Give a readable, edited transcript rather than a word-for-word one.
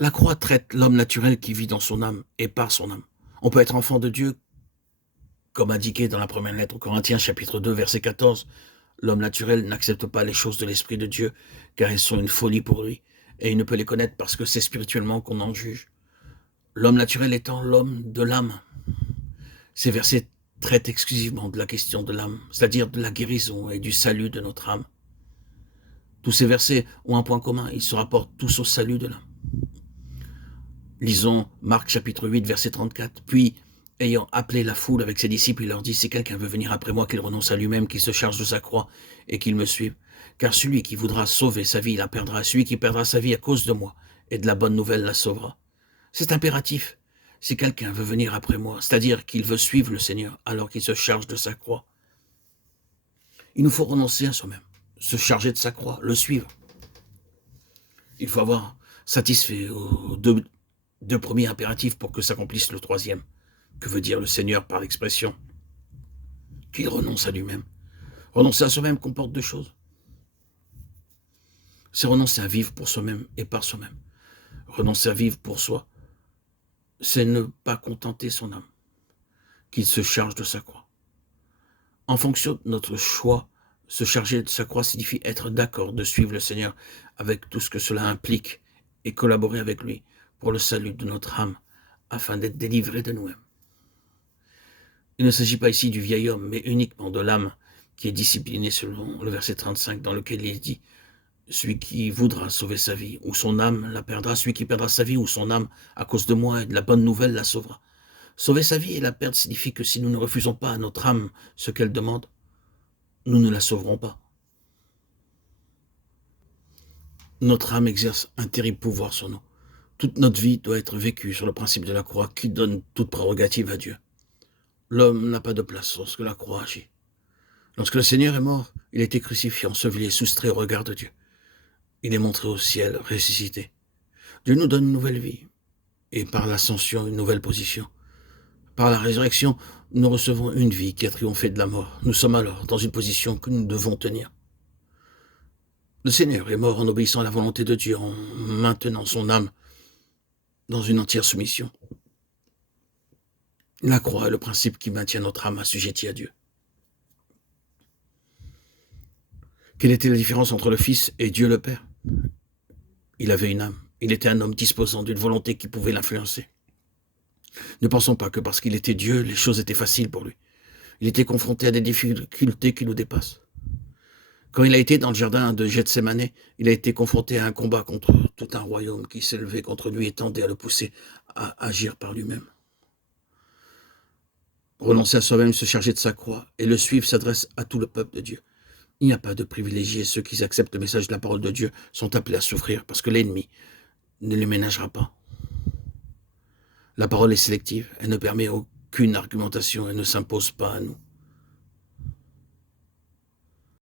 La croix traite l'homme naturel qui vit dans son âme et par son âme. On peut être enfant de Dieu, comme indiqué dans la première lettre aux Corinthiens, chapitre 2, verset 14. L'homme naturel n'accepte pas les choses de l'Esprit de Dieu, car elles sont une folie pour lui, et il ne peut les connaître parce que c'est spirituellement qu'on en juge. L'homme naturel étant l'homme de l'âme. Ces versets traitent exclusivement de la question de l'âme, c'est-à-dire de la guérison et du salut de notre âme. Tous ces versets ont un point commun, ils se rapportent tous au salut de l'âme. Lisons Marc chapitre 8, verset 34. Puis, ayant appelé la foule avec ses disciples, il leur dit, si quelqu'un veut venir après moi, qu'il renonce à lui-même, qu'il se charge de sa croix et qu'il me suive. Car celui qui voudra sauver sa vie la perdra. Celui qui perdra sa vie à cause de moi et de la bonne nouvelle la sauvera. C'est impératif. Si quelqu'un veut venir après moi, c'est-à-dire qu'il veut suivre le Seigneur, alors qu'il se charge de sa croix, il nous faut renoncer à soi-même, se charger de sa croix, le suivre. Il faut avoir satisfait aux deux premiers impératifs pour que s'accomplisse le troisième. Que veut dire le Seigneur par l'expression qu'il renonce à lui-même? Renoncer à soi-même comporte deux choses. C'est renoncer à vivre pour soi-même et par soi-même. Renoncer à vivre pour soi, c'est ne pas contenter son âme, qu'il se charge de sa croix. En fonction de notre choix, se charger de sa croix signifie être d'accord de suivre le Seigneur avec tout ce que cela implique et collaborer avec lui pour le salut de notre âme afin d'être délivré de nous-mêmes. Il ne s'agit pas ici du vieil homme, mais uniquement de l'âme qui est disciplinée selon le verset 35 dans lequel il est dit « Celui qui voudra sauver sa vie ou son âme la perdra, celui qui perdra sa vie ou son âme à cause de moi et de la bonne nouvelle la sauvera. » Sauver sa vie et la perdre signifie que si nous ne refusons pas à notre âme ce qu'elle demande, nous ne la sauverons pas. Notre âme exerce un terrible pouvoir sur nous. Toute notre vie doit être vécue sur le principe de la croix qui donne toute prérogative à Dieu. L'homme n'a pas de place lorsque la croix agit. Lorsque le Seigneur est mort, il a été crucifié, enseveli et soustrait au regard de Dieu. Il est montré au ciel, ressuscité. Dieu nous donne une nouvelle vie, et par l'ascension, une nouvelle position. Par la résurrection, nous recevons une vie qui a triomphé de la mort. Nous sommes alors dans une position que nous devons tenir. Le Seigneur est mort en obéissant à la volonté de Dieu, en maintenant son âme dans une entière soumission. La croix est le principe qui maintient notre âme assujettie à Dieu. Quelle était la différence entre le Fils et Dieu le Père? Il avait une âme. Il était un homme disposant d'une volonté qui pouvait l'influencer. Ne pensons pas que parce qu'il était Dieu, les choses étaient faciles pour lui. Il était confronté à des difficultés qui nous dépassent. Quand il a été dans le jardin de Gethsémani, il a été confronté à un combat contre tout un royaume qui s'élevait contre lui et tendait à le pousser à agir par lui-même. Renoncer à soi-même, se charger de sa croix et le suivre s'adresse à tout le peuple de Dieu. Il n'y a pas de privilégiés. Ceux qui acceptent le message de la parole de Dieu sont appelés à souffrir parce que l'ennemi ne les ménagera pas. La parole est sélective. Elle ne permet aucune argumentation. Elle ne s'impose pas à nous.